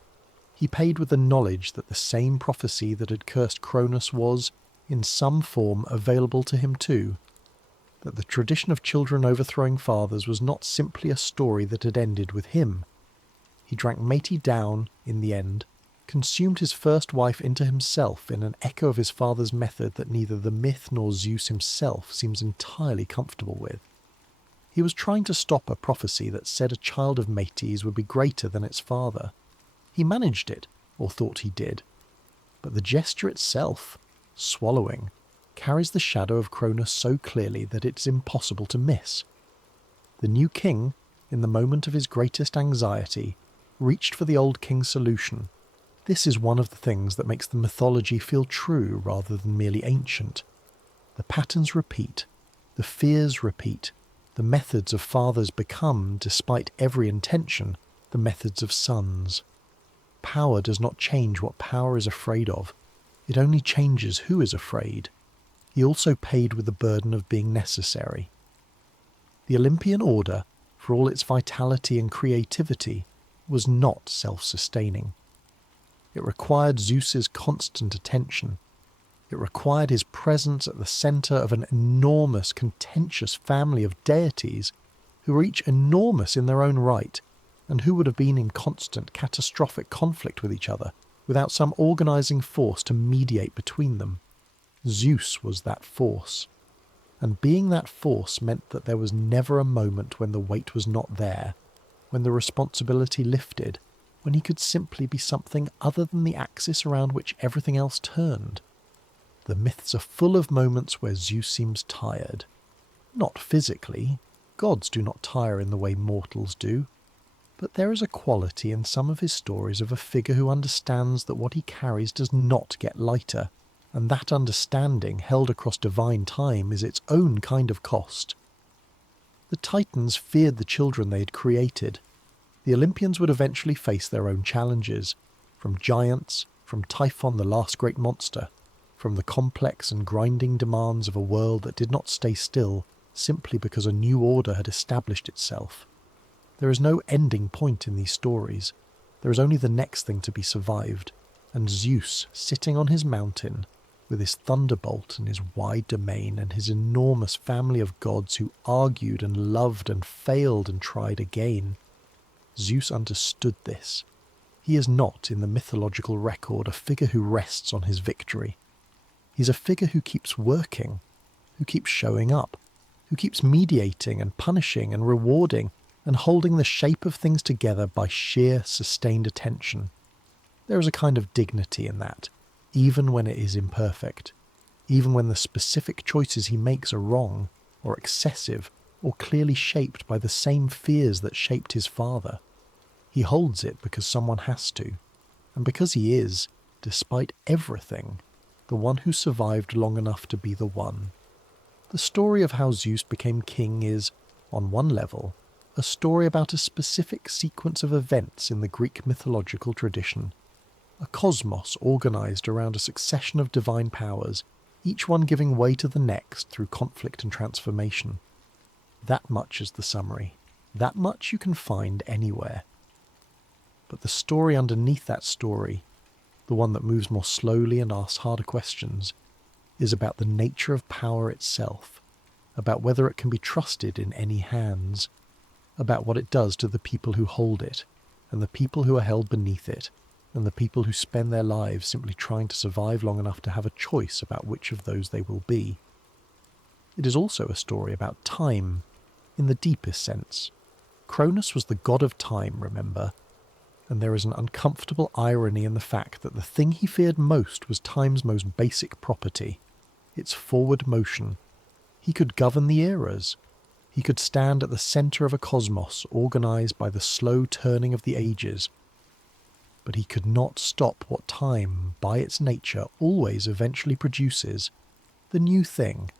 He paid with the knowledge that the same prophecy that had cursed Cronus was, in some form, available to him too. That the tradition of children overthrowing fathers was not simply a story that had ended with him. He drank Métis down, in the end, consumed his first wife into himself in an echo of his father's method that neither the myth nor Zeus himself seems entirely comfortable with. He was trying to stop a prophecy that said a child of Métis would be greater than its father. He managed it, or thought he did. But the gesture itself, swallowing, carries the shadow of Cronus so clearly that it is impossible to miss. The new king, in the moment of his greatest anxiety, reached for the old king's solution. This is one of the things that makes the mythology feel true rather than merely ancient. The patterns repeat, the fears repeat, the methods of fathers become, despite every intention, the methods of sons. Power does not change what power is afraid of. It only changes who is afraid. He also paid with the burden of being necessary. The Olympian order, for all its vitality and creativity, was not self-sustaining. It required Zeus's constant attention. It required his presence at the centre of an enormous, contentious family of deities who were each enormous in their own right and who would have been in constant, catastrophic conflict with each other without some organising force to mediate between them. Zeus was that force. And being that force meant that there was never a moment when the weight was not there, when the responsibility lifted, when he could simply be something other than the axis around which everything else turned. The myths are full of moments where Zeus seems tired. Not physically. Gods do not tire in the way mortals do. But there is a quality in some of his stories of a figure who understands that what he carries does not get lighter, and that understanding, held across divine time, is its own kind of cost. The Titans feared the children they had created. The Olympians would eventually face their own challenges, from giants, from Typhon the last great monster, from the complex and grinding demands of a world that did not stay still simply because a new order had established itself. There is no ending point in these stories. There is only the next thing to be survived, and Zeus, sitting on his mountain, with his thunderbolt and his wide domain and his enormous family of gods who argued and loved and failed and tried again. Zeus understood this. He is not, in the mythological record, a figure who rests on his victory. He's a figure who keeps working, who keeps showing up, who keeps mediating and punishing and rewarding and holding the shape of things together by sheer, sustained attention. There is a kind of dignity in that, even when it is imperfect, even when the specific choices he makes are wrong, or excessive, or clearly shaped by the same fears that shaped his father. He holds it because someone has to, and because he is, despite everything, the one who survived long enough to be the one. The story of how Zeus became king is, on one level, a story about a specific sequence of events in the Greek mythological tradition. A cosmos organised around a succession of divine powers, each one giving way to the next through conflict and transformation. That much is the summary. That much you can find anywhere. But the story underneath that story, the one that moves more slowly and asks harder questions, is about the nature of power itself, about whether it can be trusted in any hands, about what it does to the people who hold it, and the people who are held beneath it, and the people who spend their lives simply trying to survive long enough to have a choice about which of those they will be. It is also a story about time, in the deepest sense. Cronus was the god of time, remember, and there is an uncomfortable irony in the fact that the thing he feared most was time's most basic property, its forward motion. He could govern the eras. He could stand at the centre of a cosmos organised by the slow turning of the ages. But he could not stop what time, by its nature, always eventually produces, the new thing,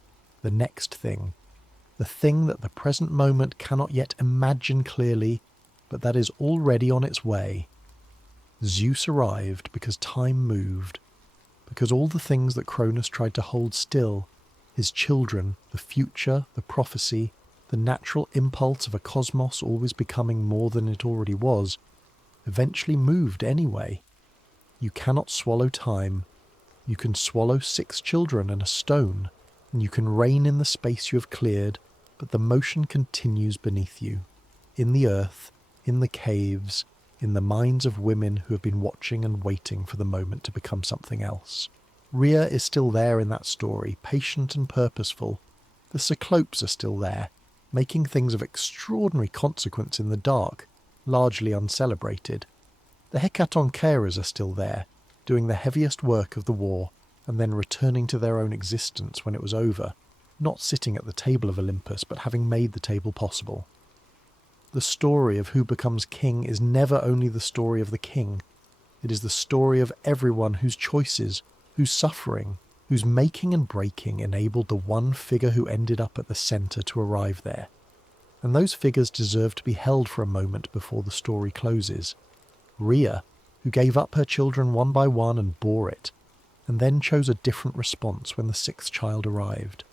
the next thing, the thing that the present moment cannot yet imagine clearly, but that is already on its way. Zeus arrived because time moved, because all the things that Cronus tried to hold still, his children, the future, the prophecy, the natural impulse of a cosmos always becoming more than it already was, eventually moved anyway. You cannot swallow time. You can swallow 6 children and a stone, and you can reign in the space you have cleared, but the motion continues beneath you, in the earth, in the caves, in the minds of women who have been watching and waiting for the moment to become something else. Rhea is still there in that story, patient and purposeful. The Cyclopes are still there, making things of extraordinary consequence in the dark, largely uncelebrated. The Hekatoncheiras are still there, doing the heaviest work of the war, and then returning to their own existence when it was over, not sitting at the table of Olympus, but having made the table possible. The story of who becomes king is never only the story of the king. It is the story of everyone whose choices, whose suffering, whose making and breaking enabled the one figure who ended up at the centre to arrive there. And those figures deserve to be held for a moment before the story closes. Rhea, who gave up her children one by one and bore it, and then chose a different response when the 6th child arrived.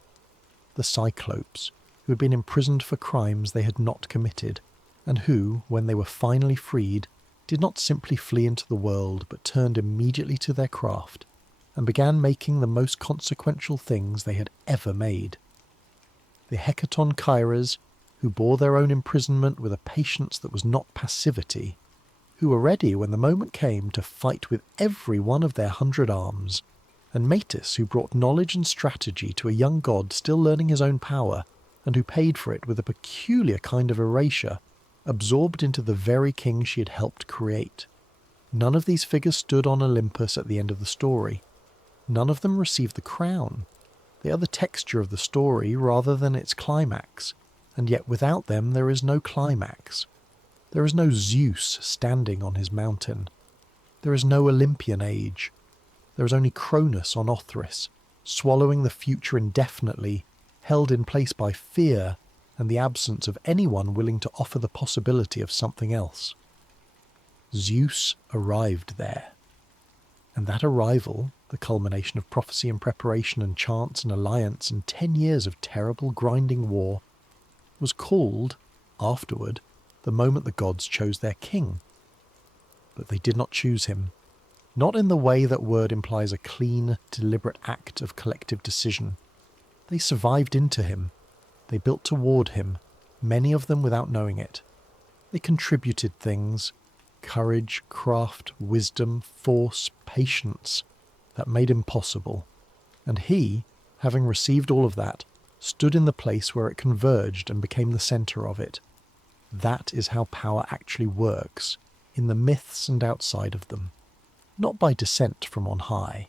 The Cyclopes, who had been imprisoned for crimes they had not committed, and who, when they were finally freed, did not simply flee into the world, but turned immediately to their craft, and began making the most consequential things they had ever made. The Hekatoncheiras, who bore their own imprisonment with a patience that was not passivity, who were ready when the moment came to fight with every one of their 100 arms, and Metis, who brought knowledge and strategy to a young god still learning his own power, and who paid for it with a peculiar kind of erasure, absorbed into the very king she had helped create. None of these figures stood on Olympus at the end of the story. None of them received the crown. They are the texture of the story rather than its climax, and yet without them there is no climax. There is no Zeus standing on his mountain. There is no Olympian age. There is only Cronus on Othrys, swallowing the future indefinitely, held in place by fear and the absence of anyone willing to offer the possibility of something else. Zeus arrived there. And that arrival, the culmination of prophecy and preparation and chance and alliance and 10 years of terrible grinding war, was called, afterward, the moment the gods chose their king. But they did not choose him. Not in the way that word implies a clean, deliberate act of collective decision. They survived into him. They built toward him, many of them without knowing it. They contributed things, courage, craft, wisdom, force, patience, that made him possible. And he, having received all of that, stood in the place where it converged and became the centre of it. That is how power actually works, in the myths and outside of them. Not by descent from on high,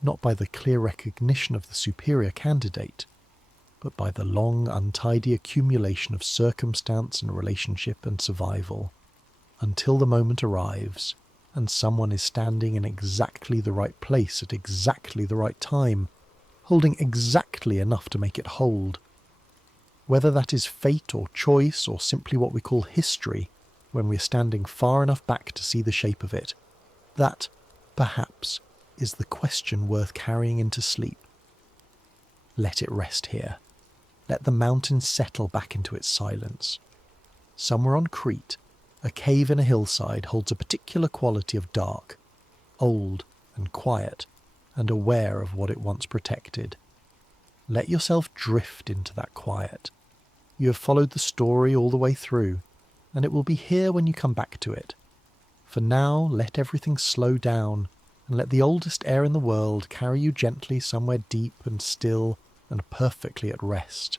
not by the clear recognition of the superior candidate, but by the long, untidy accumulation of circumstance and relationship and survival, until the moment arrives, and someone is standing in exactly the right place at exactly the right time, holding exactly enough to make it hold. Whether that is fate or choice or simply what we call history, when we are standing far enough back to see the shape of it, that, perhaps, is the question worth carrying into sleep. Let it rest here. Let the mountain settle back into its silence. Somewhere on Crete, a cave in a hillside holds a particular quality of dark, old and quiet, and aware of what it once protected. Let yourself drift into that quiet. You have followed the story all the way through, and it will be here when you come back to it. For now, let everything slow down, and let the oldest air in the world carry you gently somewhere deep and still and perfectly at rest.